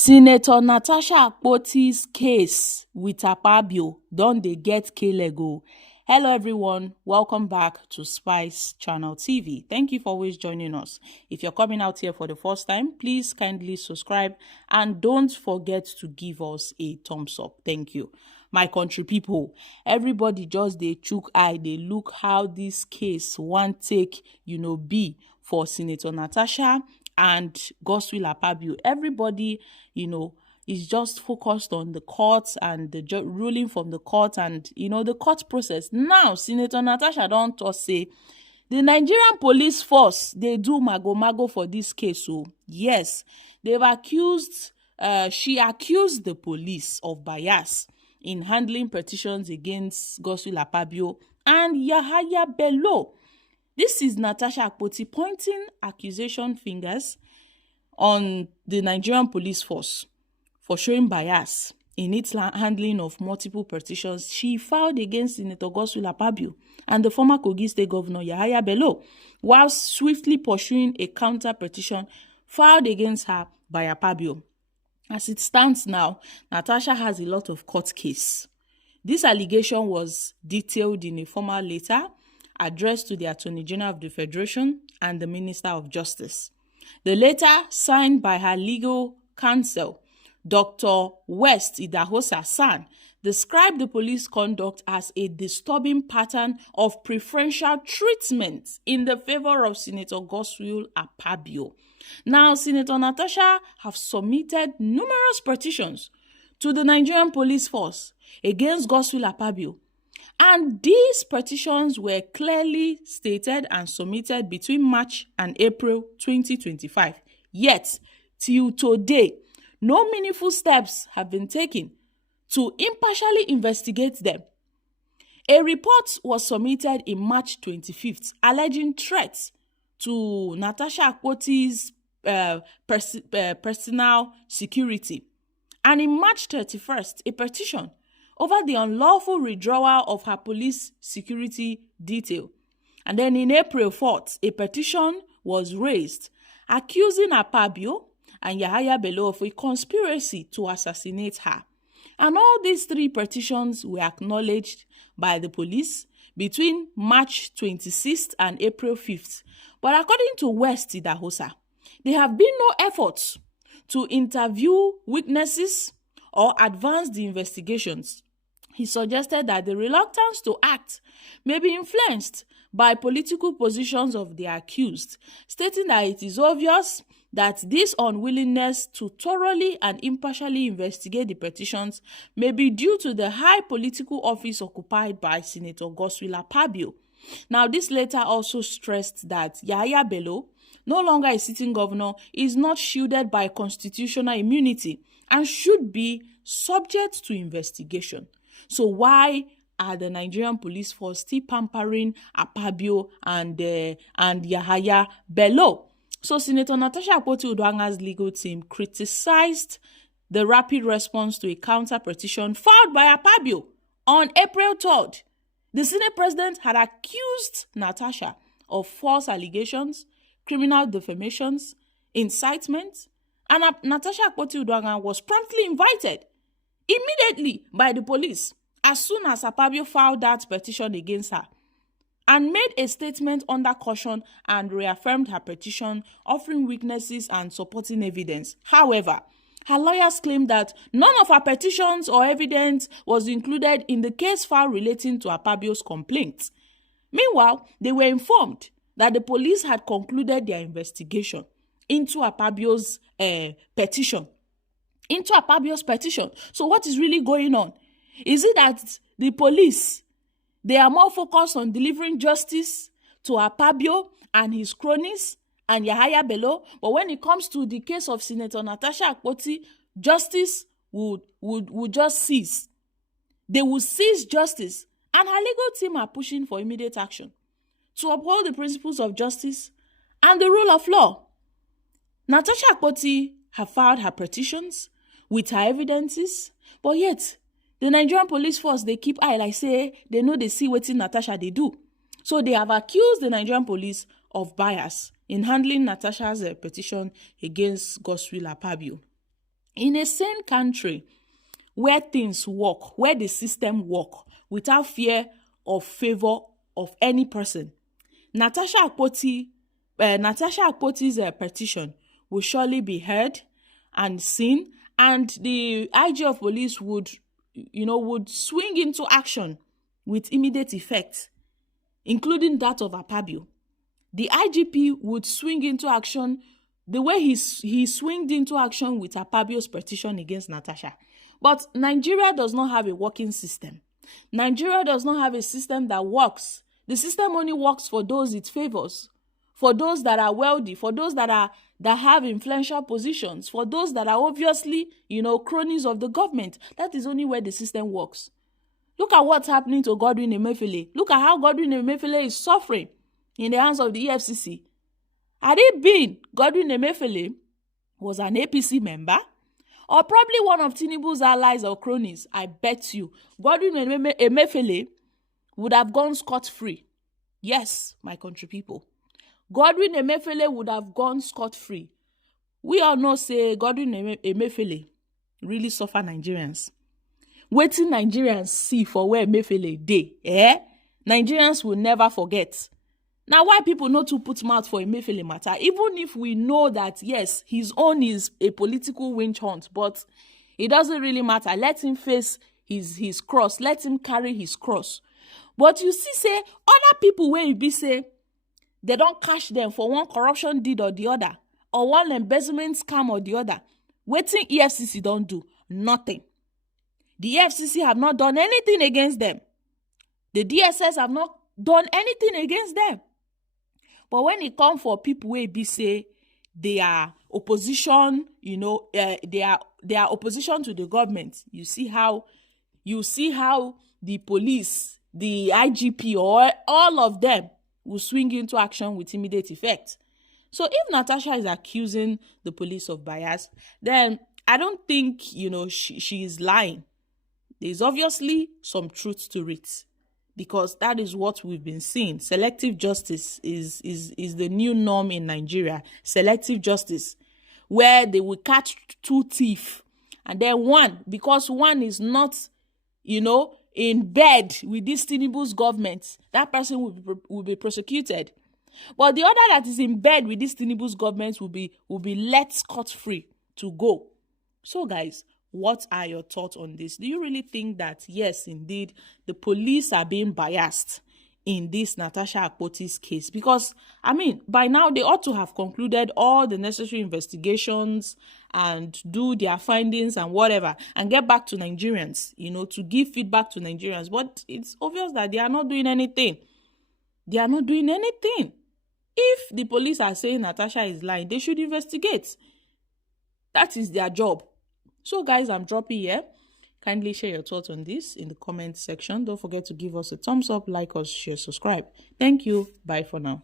Senator Natasha Akpoti's case with Akpabio don dey get k-leg. Hello everyone, welcome back to Spice Channel TV. Thank you for always joining us. If you're coming out here for the first time, please kindly subscribe and don't forget to give us a thumbs up. Thank you. My country people, everybody just dey chook eye, dey look how this case wan take, be for Senator Natasha and Godswill Akpabio. Everybody, is just focused on the courts and the ruling from the court and, the court process. Now, Senator Natasha don talk say the Nigerian police force, they do mago for this case. So, yes, they've accused, she accused the police of bias in handling petitions against Godswill Akpabio and Yahaya Bello. This is Natasha Akpoti pointing accusation fingers on the Nigerian police force for showing bias in its handling of multiple petitions she filed against Senator Godswill Akpabio and the former Kogi State Governor Yahaya Bello, while swiftly pursuing a counter-petition filed against her by Akpabio. As it stands now, Natasha has a lot of court case. This allegation was detailed in a formal letter addressed to the Attorney General of the Federation and the Minister of Justice. The letter, signed by her legal counsel, Dr. West Idahosa San, described the police conduct as a disturbing pattern of preferential treatment in the favor of Senator Godswill Akpabio. Now, Senator Natasha have submitted numerous petitions to the Nigerian police force against Godswill Akpabio, and these petitions were clearly stated and submitted between March and April 2025. Yet, till today, no meaningful steps have been taken to impartially investigate them. A report was submitted in March 25th alleging threats to Natasha Akpoti's personal security. And in March 31st, a petition over the unlawful withdrawal of her police security detail. And then in April 4th, a petition was raised accusing Akpabio and Yahaya Bello of a conspiracy to assassinate her. And all these three petitions were acknowledged by the police between March 26th and April 5th. But according to West Idahosa, there have been no efforts to interview witnesses or advance the investigations. He suggested that the reluctance to act may be influenced by political positions of the accused, stating that it is obvious that this unwillingness to thoroughly and impartially investigate the petitions may be due to the high political office occupied by Senator Godswill Akpabio. Now, this letter also stressed that Yahaya Bello, no longer a sitting governor, is not shielded by constitutional immunity and should be subject to investigation. So why are the Nigerian police force still pampering Akpabio and Yahaya Bello? So Senator Natasha Akpoti-Uduaghan's legal team criticized the rapid response to a counter-petition filed by Akpabio on April 3rd. The Senate president had accused Natasha of false allegations, criminal defamations, incitement, and Natasha Akpoti-Uduaghan was promptly invited immediately by the police as soon as Akpabio filed that petition against her, and made a statement under caution and reaffirmed her petition, offering witnesses and supporting evidence. However, her lawyers claimed that none of her petitions or evidence was included in the case file relating to Akpabio's complaint. Meanwhile, they were informed that the police had concluded their investigation into Akpabio's petition. So what is really going on? Is it that the police, they are more focused on delivering justice to Akpabio and his cronies and Yahaya Bello, but when it comes to the case of Senator Natasha Akpoti, justice would just cease. They will cease justice, and her legal team are pushing for immediate action to uphold the principles of justice and the rule of law. Natasha Akpoti have filed her petitions with her evidences, but yet the Nigerian police force, they keep eye like say they know they see wetin Natasha they do. So they have accused the Nigerian police of bias in handling Natasha's petition against Godswill Akpabio. In a sane country where things work, where the system work without fear of favor of any person, Natasha Akpoti's petition will surely be heard and seen, and the IG of police would swing into action with immediate effect, including that of Akpabio. The IGP would swing into action the way he swinged into action with Akpabio's petition against Natasha. But Nigeria does not have a working system. Nigeria does not have a system that works. The system only works for those it favors, for those that are wealthy, for those that have influential positions, for those that are obviously, cronies of the government. That is only where the system works. Look at what's happening to Godwin Emefiele. Look at how Godwin Emefiele is suffering in the hands of the EFCC. Had it been Godwin Emefiele was an APC member, or probably one of Tinubu's allies or cronies, I bet you Godwin Emefiele would have gone scot-free. Yes, my country people. Godwin Emefiele would have gone scot-free. We all know, say, Godwin Emefiele really suffer Nigerians. Waiting Nigerians see for where Emefiele dey, Nigerians will never forget. Now, why people not to put mouth for Emefiele matter, even if we know that, yes, his own is a political witch hunt, but it doesn't really matter. Let him face his cross. Let him carry his cross. But you see, say, other people where you be say, they don't catch them for one corruption deed or the other, or one embezzlement scam or the other. Waiting EFCC don't do nothing. The EFCC have not done anything against them. The DSS have not done anything against them. But when it comes for people where be say they are opposition, they are opposition to the government, you see how the police, the IGP, or all of them will swing into action with immediate effect. So if Natasha is accusing the police of bias, then I don't think, she is lying. There's obviously some truth to it, because that is what we've been seeing. Selective justice is the new norm in Nigeria. Selective justice, where they will catch two thieves, and then because one is not, in bed with this Tinubu's government, that person will be prosecuted. But the other that is in bed with this Tinubu's government will be let scot-free to go. So guys, what are your thoughts on this? Do you really think that, yes, indeed, the police are being biased in this Natasha Akpoti's case? Because, by now they ought to have concluded all the necessary investigations and do their findings and whatever, and get back to Nigerians, to give feedback to Nigerians. But it's obvious that they are not doing anything. They are not doing anything. If the police are saying Natasha is lying, they should investigate. That is their job. So guys, I'm dropping here. Kindly share your thoughts on this in the comment section. Don't forget to give us a thumbs up, like us, share, subscribe. Thank you. Bye for now.